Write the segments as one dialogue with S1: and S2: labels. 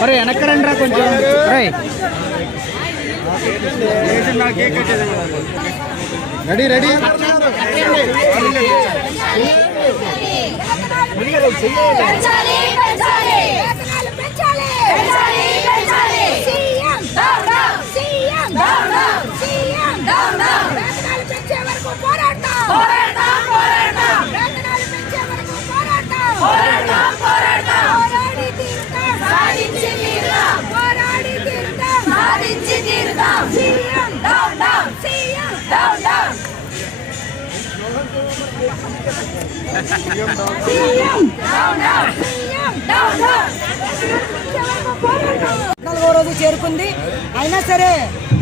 S1: మరి వెనక్కరండి రా కొంచెం. Ready ready.
S2: పెంచాలి పెంచాలి పెంచాలి సాధించి తీరుతాం CM down down. CM down down. CM down down. CM down down.
S3: నాలుగో రోజు చేరుకుంది. అయినా సరే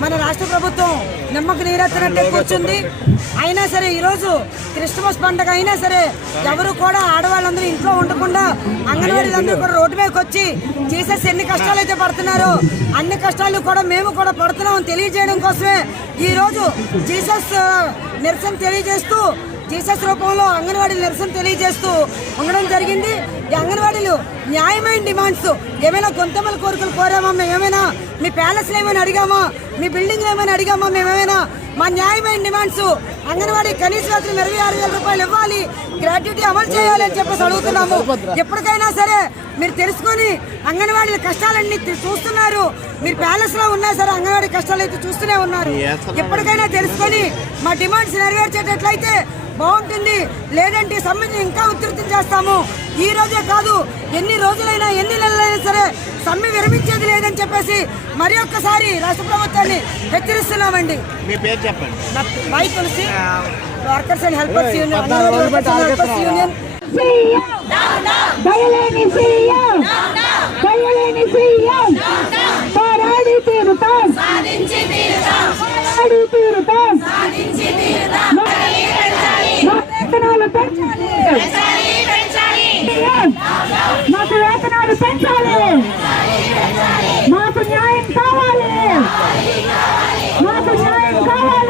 S3: మన రాష్ట్ర ప్రభుత్వం నిమ్మకు నీరెత్తనట్టే కూర్చుంది. అయినా సరే ఈరోజు క్రిస్మస్ పండుగ అయినా సరే ఎవరు కూడా ఆడవాళ్ళందరూ ఇంట్లో ఉండకుండా అంగన్వాడీలందరూ కూడా రోడ్డు మీదకి వచ్చి జీసస్ ఎన్ని కష్టాలు అయితే పడుతున్నారో అన్ని కష్టాలు కూడా మేము కూడా పడుతున్నాం తెలియజేయడం కోసమే ఈరోజు జీసస్ నిరసన తెలియజేస్తూ జీసస్ రూపంలో అంగన్వాడీ నిరసన తెలియజేస్తూ ఉండడం జరిగింది. ఈ అంగన్వాడీలు న్యాయమైన డిమాండ్స్. ఏమైనా గొంతమల కోరికలు కోరామా? మేము ఏమైనా మీ ప్యాలెస్లు ఏమైనా అడిగామా? మీ బిల్డింగ్లు ఏమైనా అడిగామా? మేము ఏమైనా మా న్యాయమైన డిమాండ్స్. అంగన్వాడీ కనీస వేతనం ఇరవై ఆరు వేల రూపాయలు ఇవ్వాలి. గ్రాట్యుటీ అమలు చేయాలి అని చెప్పేసి అడుగుతున్నాము. ఎప్పటికైనా సరే మీరు తెలుసుకొని అంగన్వాడీ కష్టాలన్నీ చూస్తున్నారు. మీరు ప్యాలెస్లో ఉన్నా సరే అంగన్వాడీ కష్టాలు అయితే చూస్తూనే ఉన్నారు. ఎప్పటికైనా తెలుసుకొని మా డిమాండ్స్ నెరవేర్చేటట్లయితే బాగుంటుంది. లేదంటే సమ్మెని ఇంకా ఉధృతం చేస్తాము. ఈ రోజే కాదు ఎన్ని రోజులైనా ఎన్ని నెలలైనా సరే సమ్మె విరమించేది లేదని చెప్పేసి మరి ఒక్కసారి రాష్ట్ర ప్రభుత్వాన్ని హెచ్చరిస్తున్నామండి.
S1: మీ పేరు చెప్పండి.
S3: Tulasi workers and helpers union anganwadi workers and helpers union.
S2: CM దయలేని CM దయలేని సీఎం పోరాడి తీరుతాం సాధించి తీరుతాం. వేతనాలు పెంచాలి మాకు వేతనాలు పెంచాలి. మాకు న్యాయం